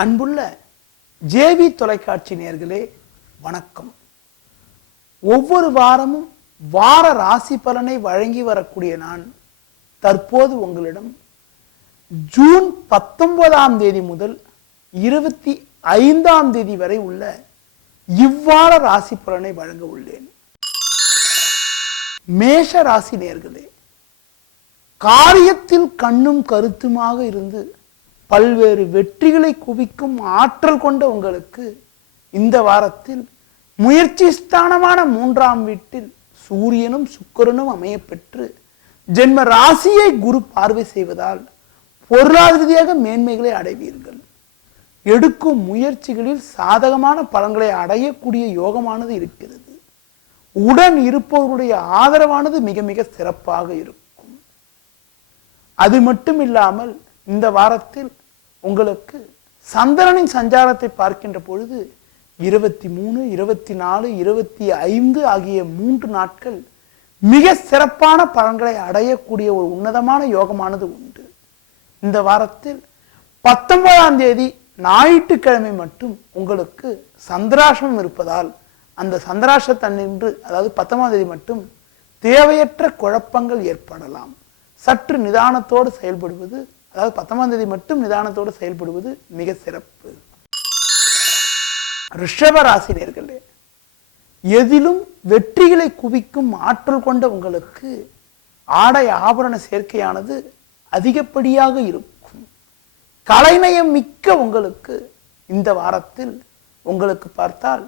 அன்புள்ள ஜேவி தொலைக்காட்சி நேயர்களே வணக்கம். ஒவ்வொரு வாரமும் வார ராசி பலனை வழங்கி வரக்கூடிய நான் தற்போது உங்களிடம் ஜூன் 19ஆம் தேதி முதல் 25ஆம் தேதி வரை உள்ள இவ்வார ராசி பலனை வழங்க உள்ளேன். மேஷ ராசி நேயர்களே, காரியத்தில் கண்ணும் கருத்துமாக இருந்து பல்வேறு வெற்றிகளை குவிக்கும் ஆற்றல் கொண்ட உங்களுக்கு இந்த வாரத்தில் முயற்சி ஸ்தானமான 3ஆம் வீட்டில் சூரியனும் சுக்கிரனும் அமையப்பெற்று ஜென்ம ராசியை குரு பார்வை செய்வதால் பொருளாதார ரீதியாக மேன்மைகளை அடைவீர்கள். எடுக்கும் முயற்சிகளில் சாதகமான பலன்களை அடையக்கூடிய யோகமானது இருக்கிறது. உடன் இருப்பவர்களுடைய ஆதரவானது மிக மிக சிறப்பாக இருக்கும். அது மட்டும் இல்லாமல் இந்த வாரத்தில் உங்களுக்கு சந்திரனின் சஞ்சாரத்தை பார்க்கின்ற பொழுது 23, 24, 25 ஆகிய 3 நாட்கள் மிக சிறப்பான பலன்களை அடையக்கூடிய ஒரு உன்னதமான யோகமானது உண்டு. இந்த வாரத்தில் 19ஆம் தேதி ஞாயிற்றுக்கிழமை மட்டும் உங்களுக்கு சந்திராஷ்டமம் இருப்பதால் அந்த சந்திராஷ்டமத்தினின்று அதாவது 19ஆம் தேதி மட்டும் தேவையற்ற குழப்பங்கள் ஏற்படலாம். சற்று நிதானத்தோடு செயல்படுவது, அதாவது 19ஆம் தேதி மட்டும் நிதானத்தோடு செயல்படுவது மிக சிறப்பு. ரிஷப ராசி நேயர்களே, எதிலும் வெற்றிகளை குவிக்கும் ஆற்றல் கொண்ட உங்களுக்கு ஆடை ஆபரண சேர்க்கையானது அதிகப்படியாக இருக்கும். கலைநயம் மிக்க உங்களுக்கு இந்த வாரத்தில் உங்களுக்கு பார்த்தால்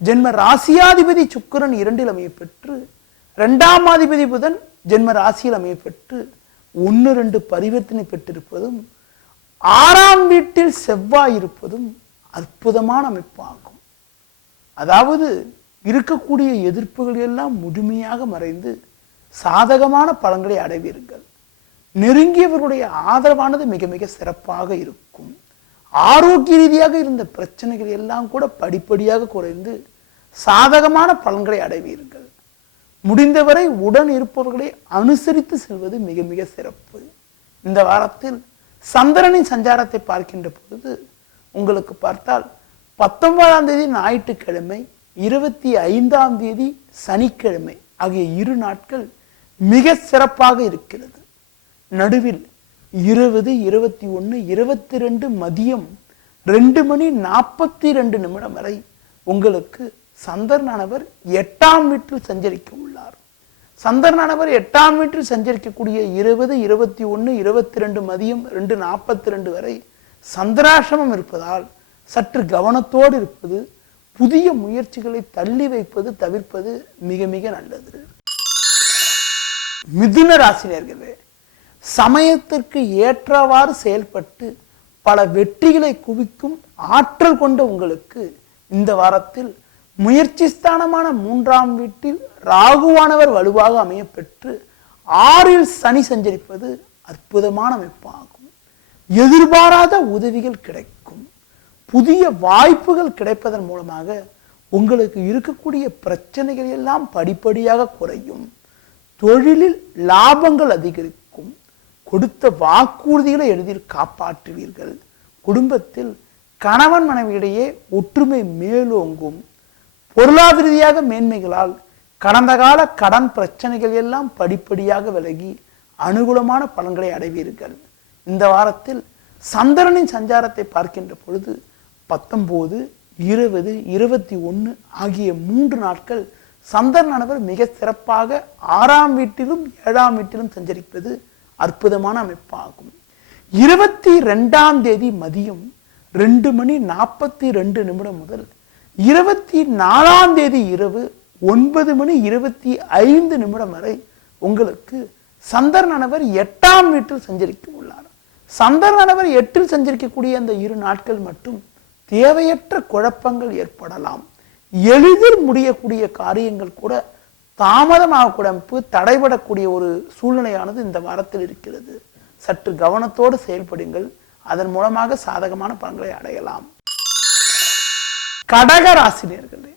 ஜென்ம ராசியாதிபதி சுக்கிரன் 2இல் அமையப்பெற்று 2ஆம் அதிபதி புதன் ஜென்ம ராசியில் அமையப்பெற்று 1-2 பரிவர்த்தனை பெற்றிருப்பதும் 6ஆம் வீட்டில் செவ்வாய் இருப்பதும் அற்புதமான அமைப்பாகும். அதாவது இருக்கக்கூடிய எதிர்ப்புகள் எல்லாம் முழுமையாக மறைந்து சாதகமான பலன்களை அடைவீர்கள். நெருங்கியவர்களுடைய ஆதரவானது மிக மிக சிறப்பாக இருக்கும். ஆரோக்கிய ரீதியாக இருந்த பிரச்சனைகள் எல்லாம் கூட படிப்படியாக குறைந்து சாதகமான பலன்களை அடைவீர்கள். முடிந்தவரை உடன் இருப்பவர்களை அனுசரித்து செல்வது மிக மிக சிறப்பு. இந்த வாரத்தில் சந்திரனின் சஞ்சாரத்தை பார்க்கின்ற பொழுது உங்களுக்கு பார்த்தால் 19ஆம் தேதி ஞாயிற்றுக்கிழமை, 25ஆம் தேதி சனிக்கிழமை ஆகிய 2 நாட்கள் மிக சிறப்பாக இருக்கிறது. நடுவில் 20, 21, 22 மதியம் 2:42 வரை உங்களுக்கு சந்திரனானவர் 8ஆம் வீட்டில் சஞ்சரிக்க உள்ளார். சந்திரனானவர் 8ஆம் வீட்டில் சஞ்சரிக்கக்கூடிய 20, 21, 22 மதியம் 2:42 வரை சந்திராசிரமம் இருப்பதால் சற்று கவனத்தோடு இருப்பது, புதிய முயற்சிகளை தள்ளி வைப்பது தவிர்ப்பது மிக மிக நல்லது. மிதுன ராசி நேயர்களே, சமயத்திற்கு ஏற்றவாறு செயல்பட்டு பல வெற்றிகளை குவிக்கும் ஆற்றல் கொண்ட உங்களுக்கு இந்த வாரத்தில் முயற்சி ஸ்தானமான 3ஆம் வீட்டில் ராகுவானவர் வலுவாக அமையப்பெற்று 6இல் சனி சஞ்சரிப்பது அற்புதமான அமைப்பாகும். எதிர்பாராத உதவிகள் கிடைக்கும். புதிய வாய்ப்புகள் கிடைப்பதன் மூலமாக உங்களுக்கு இருக்கக்கூடிய பிரச்சனைகள் எல்லாம் படிப்படியாக குறையும். தொழிலில் லாபங்கள் அதிகரிக்கும். கொடுத்த வாக்குறுதிகளை எளிதில் காப்பாற்றுவீர்கள். குடும்பத்தில் கணவன் மனைவியிடையே ஒற்றுமை மேலோங்கும். பொருளாதார ரீதியாக மேன்மைகளால் கடந்த கால கடன் பிரச்சனைகள் எல்லாம் படிப்படியாக விலகி அனுகூலமான பலன்களை அடைவீர்கள். இந்த வாரத்தில் சந்திரனின் சஞ்சாரத்தை பார்க்கின்ற பொழுது 19, 20, 21 ஆகிய 3 நாட்கள் சந்திரனானவர் மிக சிறப்பாக 6ஆம் வீட்டிலும் 7ஆம் வீட்டிலும் சஞ்சரிப்பது அற்புதமான அமைப்பாகும். 22ஆம் தேதி மதியம் 2:42 முதல் 24ஆம் தேதி இரவு 9:25 வரை உங்களுக்கு சந்திரனானவர் 8ஆம் வீட்டில் சஞ்சரிக்க உள்ளார். சந்திரனானவர் 8இல் சஞ்சரிக்கக்கூடிய அந்த 2 நாட்கள் மட்டும் தேவையற்ற குழப்பங்கள் ஏற்படலாம். எளிதில் முடியக்கூடிய காரியங்கள் கூட தாமதமாகக்கூடிய தடைபடக்கூடிய ஒரு சூழ்நிலையானது இந்த வாரத்தில் இருக்கிறது. சற்று கவனத்தோடு செயல்படுங்கள். அதன் மூலமாக சாதகமான பலன்களை அடையலாம். கடக ராசி நேயர்களே,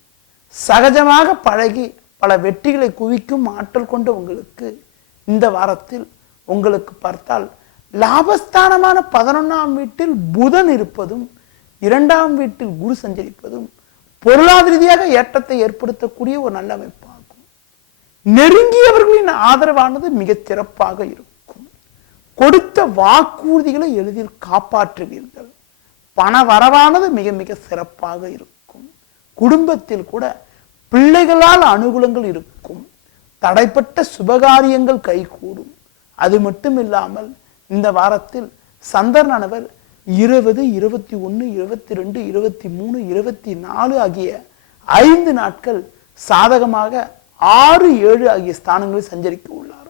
சகஜமாக பழகி பல வெற்றிகளை குவிக்கும் ஆற்றல் கொண்ட உங்களுக்கு இந்த வாரத்தில் உங்களுக்கு பார்த்தால் லாபஸ்தானமான 11ஆம் வீட்டில் புதன் இருப்பதும் இரண்டாம் வீட்டில் குரு சஞ்சரிப்பதும் பொருளாதார ரீதியாக ஏற்றத்தை ஏற்படுத்தக்கூடிய ஒரு நல்ல அமைப்பாகும். நெருங்கியவர்களின் ஆதரவானது மிகச் சிறப்பாக இருக்கும். கொடுத்த வாக்குறுதிகளை எளிதில் காப்பாற்றுவீர்கள். பண வரவானது மிக மிக சிறப்பாக இருக்கும். குடும்பத்தில் கூட பிள்ளைகளால் அனுகூலங்கள் இருக்கும். தடைப்பட்ட சுபகாரியங்கள் கைகூடும். அது மட்டும் இல்லாமல் இந்த வாரத்தில் சந்திரனானவர் 20, 21, 22, 23, 24 ஆகிய 5 நாட்கள் சாதகமாக 6, 7 ஆகிய ஸ்தானங்களில் சஞ்சரிக்க உள்ளார்.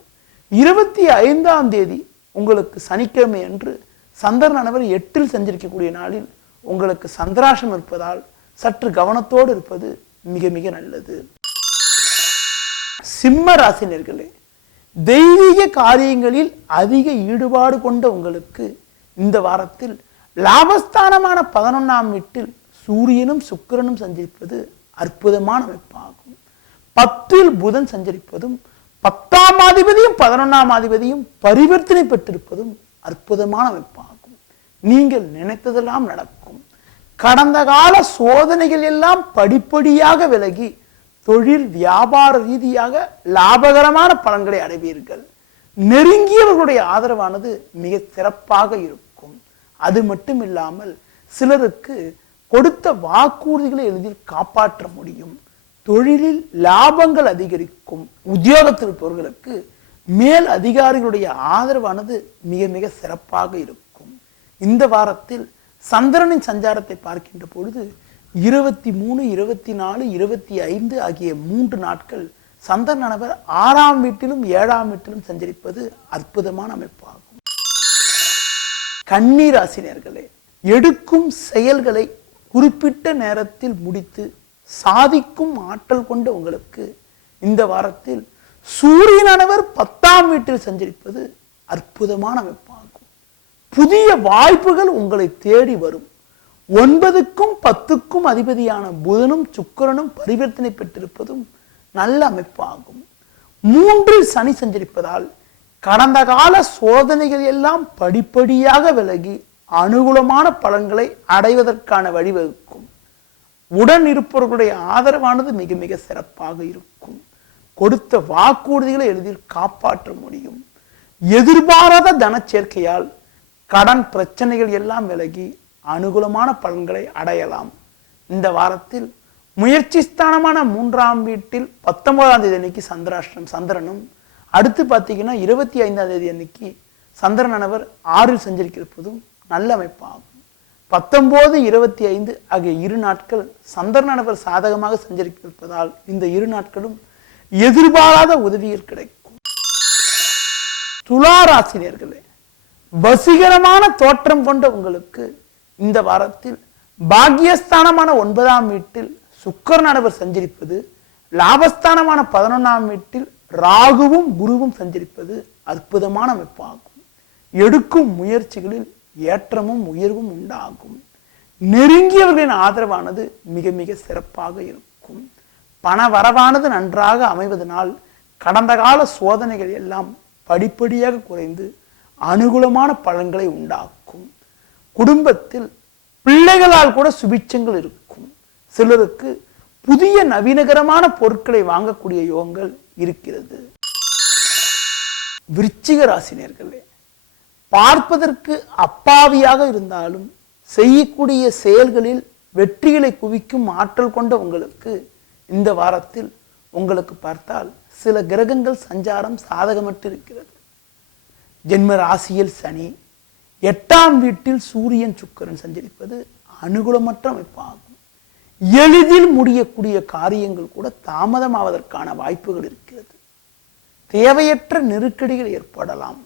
25ஆம் தேதி உங்களுக்கு சனிக்கிழமை அன்று சந்திரனானவர் 8இல் சஞ்சரிக்கக்கூடிய நாளில் உங்களுக்கு சந்திராஷ்டம் இருப்பதால் சற்று கவனத்தோடு இருப்பது மிக மிக நல்லது. சிம்ம ராசினர்களே, தெய்வீக காரியங்களில் அதிக ஈடுபாடு கொண்ட உங்களுக்கு இந்த வாரத்தில் லாபஸ்தானமான 11ஆம் வீட்டில் சூரியனும் சுக்கிரனும் சஞ்சரிப்பது அற்புதமான அமைப்பாகும். 10இல் புதன் சஞ்சரிப்பதும் 10ஆம் அதிபதியும் 11ஆம் அதிபதியும் பரிவர்த்தனை பெற்றிருப்பதும் அற்புதமான அமைப்பாகும். நீங்கள் நினைத்ததெல்லாம் நடக்கும். கடந்த கால சோதனைகள் எல்லாம் படிப்படியாக விலகி தொழில் வியாபார ரீதியாக லாபகரமான பலன்களை அடைவீர்கள். நெருங்கியவர்களுடைய ஆதரவானது மிக சிறப்பாக இருக்கும். அது மட்டும் இல்லாமல் சிலருக்கு கொடுத்த வாக்குறுதிகளை எளிதில் காப்பாற்ற முடியும். தொழிலில் லாபங்கள் அதிகரிக்கும். உத்தியோகத்தில் இருப்பவர்களுக்கு மேல் அதிகாரிகளுடைய ஆதரவானது மிக மிக சிறப்பாக இருக்கும். இந்த வாரத்தில் சந்திரனின் சஞ்சாரத்தை பார்க்கின்ற பொழுது 23, 24, 25 ஆகிய 3 நாட்கள் சந்திரனானவர் 6ஆம் வீட்டிலும் 7ஆம் வீட்டிலும் சஞ்சரிப்பது அற்புதமான அமைப்பாகும். கன்னி ராசினர்களே, எடுக்கும் செயல்களை குறிப்பிட்ட நேரத்தில் முடித்து சாதிக்கும் ஆற்றல் கொண்ட உங்களுக்கு இந்த வாரத்தில் சூரியனானவர் 10ஆம் வீட்டில் சஞ்சரிப்பது அற்புதமான அமைப்பாகும். புதிய வாய்ப்புகள் உங்களை தேடி வரும். 9க்கும் 10க்கும் அதிபதியான புதனும் சுக்கிரனும் பரிவர்த்தனை பெற்றிருப்பதும் நல்ல அமைப்பாகும். 3இல் சனி சஞ்சரிப்பதால் கடந்த கால சோதனைகள் எல்லாம் படிப்படியாக விலகி அனுகூலமான பலன்களை அடைவதற்கான வழிவகுக்கும். உடன் இருப்பவர்களுடைய ஆதரவானது மிக மிக சிறப்பாக இருக்கும். கொடுத்த வாக்குறுதிகளை எளிதில் காப்பாற்ற முடியும். எதிர்பாராத தனச்சேர்க்கையால் கடன் பிரச்சனைகள் எல்லாம் விலகி அனுகூலமான பலன்களை அடையலாம். இந்த வாரத்தில் முயற்சி ஸ்தானமான 3ஆம் வீட்டில் 19ஆம் தேதி அன்னைக்கு சந்திரனும் அடுத்து பார்த்தீங்கன்னா 25ஆம் தேதி அன்னைக்கு சந்திரனானவர் 6இல் சஞ்சரிக்கிறதும் நல்ல அமைப்பாகும். 19, 25 ஆகிய 2 நாட்கள் சந்திரனானவர் சாதகமாக சஞ்சரிப்பதால் இந்த 2 நாட்களும் எதிர்பாராத உதவிகள் கிடைக்கும். துலா ராசினியர்களே, வசீகரமான தோற்றம் கொண்ட உங்களுக்கு இந்த வாரத்தில் பாக்கியஸ்தானமான 9ஆம் வீட்டில் சுக்கிரனானவர் சஞ்சரிப்பது, லாபஸ்தானமான 11ஆம் வீட்டில் ராகுவும் குருவும் சஞ்சரிப்பது அற்புதமான அமைப்பாகும். எடுக்கும் முயற்சிகளில் ஏற்றமும் உயர்வும் உண்டாகும். நெருங்கியவர்களின் ஆதரவானது மிக மிக சிறப்பாக இருக்கும். பண வரவானது நன்றாக அமைவதனால் கடந்த கால சோதனைகள் எல்லாம் படிப்படியாக குறைந்து அனுகூலமான பலன்களை உண்டாக்கும். குடும்பத்தில் பிள்ளைகளால் கூட சுபிட்சங்கள் இருக்கும். சிலருக்கு புதிய நவீனகரமான பொருட்களை வாங்கக்கூடிய யோகங்கள் இருக்கிறது. விருச்சிக ராசினியர்களே, பார்ப்பதற்கு அப்பாவியாக இருந்தாலும் செய்யக்கூடிய செயல்களில் வெற்றிகளை குவிக்கும் ஆற்றல் கொண்ட உங்களுக்கு இந்த வாரத்தில் உங்களுக்கு பார்த்தால் சில கிரகங்கள் சஞ்சாரம் சாதகமற்று இருக்கிறது. ஜென்ம ராசியில் சனி, 8ஆம் வீட்டில் சூரியன் சுக்கிரன் சஞ்சரிப்பது அனுகூலமற்ற அமைப்பாகும். எளிதில் முடியக்கூடிய காரியங்கள் கூட தாமதமாவதற்கான வாய்ப்புகள் இருக்கிறது. தேவையற்ற நெருக்கடிகள் ஏற்படலாம்.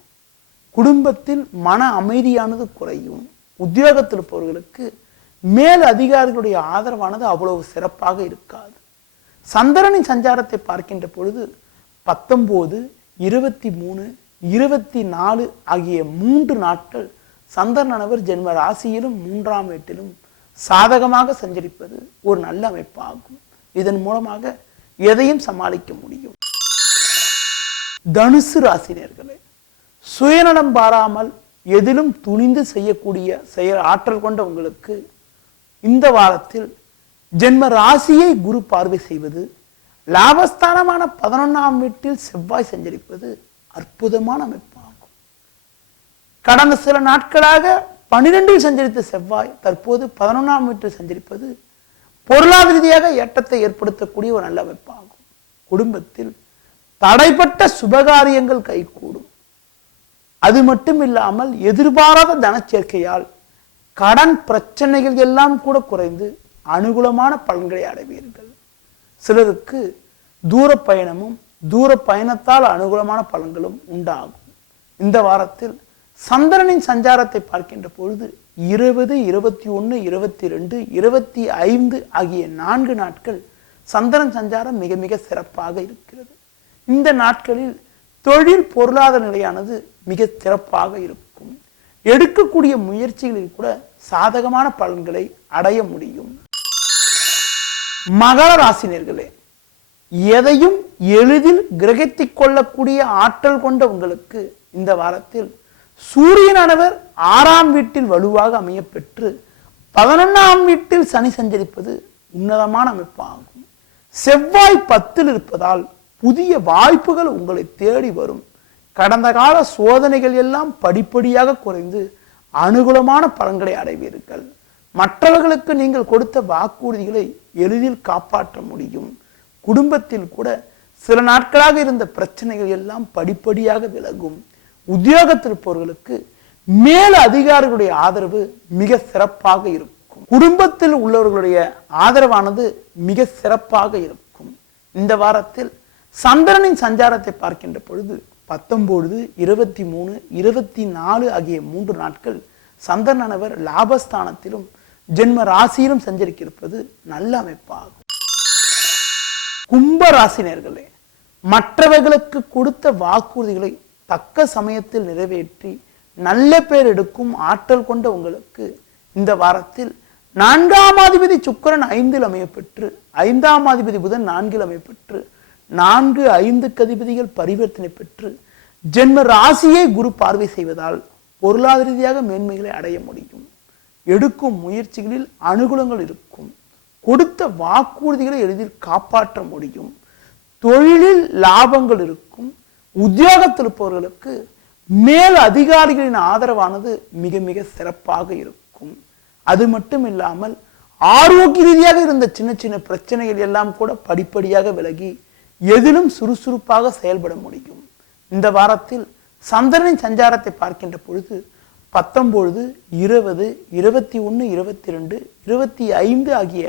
குடும்பத்தில் மன அமைதியானது குறையும். உத்தியோகத்தில் இருப்பவர்களுக்கு மேல் அதிகாரிகளுடைய ஆதரவானது அவ்வளவு சிறப்பாக இருக்காது. சந்திரனின் சஞ்சாரத்தை பார்க்கின்ற பொழுது 19, 23, 24 ஆகிய 3 நாட்கள் சந்திரனானவர் ஜென்ம ராசியிலும் 3ஆம் வீட்டிலும் சாதகமாக சஞ்சரிப்பது ஒரு நல்ல அமைப்பாகும். இதன் மூலமாக எதையும் சமாளிக்க முடியும். தனுசு ராசினியர்களே, சுயநலம் பாராமல் எதிலும் துணிந்து செய்யக்கூடிய ஆற்றல் கொண்ட உங்களுக்கு இந்த வாரத்தில் ஜென்ம ராசியை குரு பார்வை செய்வது, லாபஸ்தானமான 11ஆம் வீட்டில் செவ்வாய் சஞ்சரிப்பது அற்புதமான அமைப்பாகும். கடந்த சில நாட்களாக 12இல் சஞ்சரித்த செவ்வாய் தற்போது 11ஆம் வீட்டில் சஞ்சரிப்பது பொருளாதார ரீதியாக ஏற்றத்தை ஏற்படுத்தக்கூடிய ஒரு நல்ல அமைப்பாகும். குடும்பத்தில் தடைப்பட்ட சுபகாரியங்கள் கைகூடும். அது மட்டும் இல்லாமல் எதிர்பாராத தனச்சேர்க்கையால் கடன் பிரச்சனைகள் எல்லாம் கூட குறைந்து அனுகூலமான பலன்களை அடைவீர்கள். சிலருக்கு தூர பயணமும் தூர பயணத்தால் அனுகூலமான பலன்களும் உண்டாகும். இந்த வாரத்தில் சந்திரனின் சஞ்சாரத்தை பார்க்கின்ற பொழுது 20, 21, 22, 25 ஆகிய 4 நாட்கள் சந்திரன் சஞ்சாரம் மிக மிக சிறப்பாக இருக்கிறது. இந்த நாட்களில் தொழில் பொருளாதார நிலையானது மிக சிறப்பாக இருக்கும். எடுக்கக்கூடிய முயற்சிகளில் கூட சாதகமான பலன்களை அடைய முடியும். மகர ராசினியர்களே, எதையும் எளிதில் கிரகித்துக் கொள்ளக்கூடிய ஆற்றல் கொண்ட உங்களுக்கு இந்த வாரத்தில் சூரியனானவர் 6ஆம் வீட்டில் வலுவாக அமையப்பெற்று 11ஆம் வீட்டில் சனி சஞ்சரிப்பது உன்னதமான அமைப்பாகும். செவ்வாய் 10இல் இருப்பதால் புதிய வாய்ப்புகள் உங்களை தேடி வரும். கடந்த கால சோதனைகள் எல்லாம் படிப்படியாக குறைந்து அனுகூலமான பலன்களை அடைவீர்கள். மற்றவர்களுக்கு நீங்கள் கொடுத்த வாக்குறுதிகளை எளிதில் காப்பாற்ற முடியும். குடும்பத்தில் கூட சில நாட்களாக இருந்த பிரச்சனைகள் எல்லாம் படிப்படியாக விலகும். உத்தியோகத்தில் இருப்பவர்களுக்கு மேல் அதிகாரிகளுடைய ஆதரவு மிக சிறப்பாக இருக்கும். குடும்பத்தில் உள்ளவர்களுடைய ஆதரவானது மிக சிறப்பாக இருக்கும். இந்த வாரத்தில் சந்திரனின் சஞ்சாரத்தை பார்க்கின்ற பொழுது 19, 23, 24 ஆகிய 3 நாட்கள் சந்திரனானவர் லாபஸ்தானத்திலும் ஜென்ம ராசியிலும் சஞ்சரிக்கிருப்பது நல்ல அமைப்பாகும். கும்ப ராசினியர்களே, மற்றவர்களுக்கு கொடுத்த வாக்குறுதிகளை தக்க சமயத்தில் நிறைவேற்றி நல்ல பேர் எடுக்கும் ஆற்றல் கொண்ட உங்களுக்கு இந்த வாரத்தில் 4ஆம் அதிபதி சுக்கிரன் 5இல் அமையப்பெற்று 5ஆம் அதிபதி புதன் 4இல் அமையப்பெற்று 4, 5 அதிபதிகள் பரிவர்த்தனை பெற்று ஜென்ம ராசியை குரு பார்வை செய்வதால் பொருளாதார ரீதியாக மேன்மைகளை அடைய முடியும். எடுக்கும் முயற்சிகளில் அனுகூலங்கள் இருக்கும். கொடுத்த வாக்குறுதிகளை எளிதில் காப்பாற்ற முடியும். தொழிலில் லாபங்கள் இருக்கும். உத்தியோகத்தில் இருப்பவர்களுக்கு மேல் அதிகாரிகளின் ஆதரவானது மிக மிக சிறப்பாக இருக்கும். அது மட்டும் இல்லாமல் ஆரோக்கிய ரீதியாக இருந்த சின்ன சின்ன பிரச்சனைகள் எல்லாம் கூட படிப்படியாக விலகி எதிலும் சுறுசுறுப்பாக செயல்பட முடியும். இந்த வாரத்தில் சந்திரனின் சஞ்சாரத்தை பார்க்கின்ற பொழுது 19, 20, 21, 22, 25 ஆகிய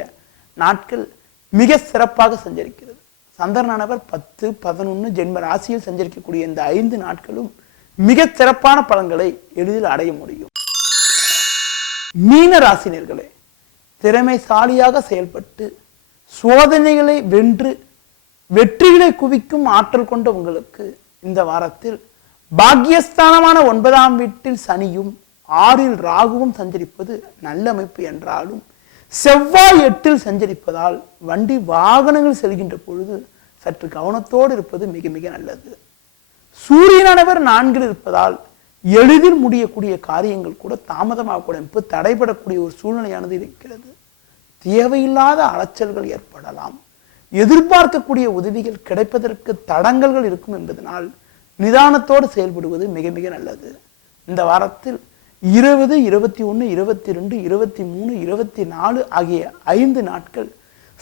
நாட்கள் மிக சிறப்பாக சஞ்சரிக்கிறது. சந்திரனானவர் 10, 11 ஜென்ம ராசியில் சஞ்சரிக்கக்கூடிய இந்த 5 நாட்களும் மிக சிறப்பான பலன்களை எளிதில் அடைய முடியும். மீன ராசினியர்களே, திறமைசாலியாக செயல்பட்டு சோதனைகளை வென்று வெற்றிகளை குவிக்கும் ஆற்றல் கொண்ட உங்களுக்கு இந்த வாரத்தில் பாக்கியஸ்தானமான 9ஆம் வீட்டில் சனியும் 6இல் ராகுவும் சஞ்சரிப்பது நல்ல அமைப்பு என்றாலும் செவ்வாய் 8இல் சஞ்சரிப்பதால் வண்டி வாகனங்கள் செல்கின்ற பொழுது சற்று கவனத்தோடு இருப்பது மிக மிக நல்லது. சூரியனானவர் 4இல் இருப்பதால் எளிதில் முடியக்கூடிய காரியங்கள் கூட தாமதமாகக்கூடிய தடைபடக்கூடிய ஒரு சூழ்நிலையானது இருக்கிறது. தேவையில்லாத அலைச்சல்கள் ஏற்படலாம். எதிர்பார்க்கக்கூடிய உதவிகள் கிடைப்பதற்கு தடங்கல்கள் இருக்கும் என்பதனால் நிதானத்தோடு செயல்படுவது மிக மிக நல்லது. இந்த வாரத்தில் 20, 21, 22, 23, 24 ஆகிய 5 நாட்கள்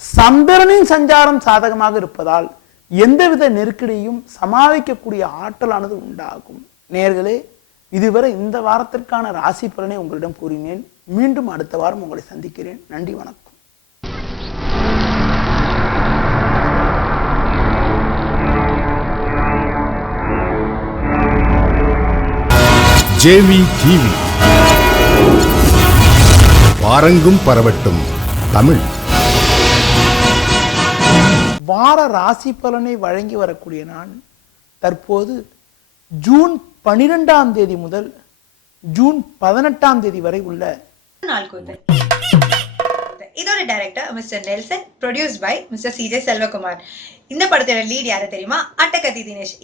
சந்திரனின் சஞ்சாரம் சாதகமாக இருப்பதால் எந்தவித நெருக்கடியும் சமாளிக்கக்கூடிய ஆற்றலானது உண்டாகும். நேயர்களே, இதுவரை இந்த வாரத்திற்கான ராசி பலனை உங்களிடம் கூறினேன். மீண்டும் அடுத்த வாரம் உங்களை சந்திக்கிறேன். நன்றி, வணக்கம். ஜேவி டிவி வாரங்கும் பரவட்டும் தமிழ். வார ராசி பலனை வழங்கி வரக்கூடிய நான் தற்போது ஜூன் 12ஆம் தேதி முதல் ஜூன் 18ஆம் தேதி வரை உள்ள நாள் குறித்த இதோட director mister Nelson, produce by mister C J Selvakumar. இந்த படத்தோட லீட் யாரு தெரியுமா? அட்டகத்தி தினேஷ்.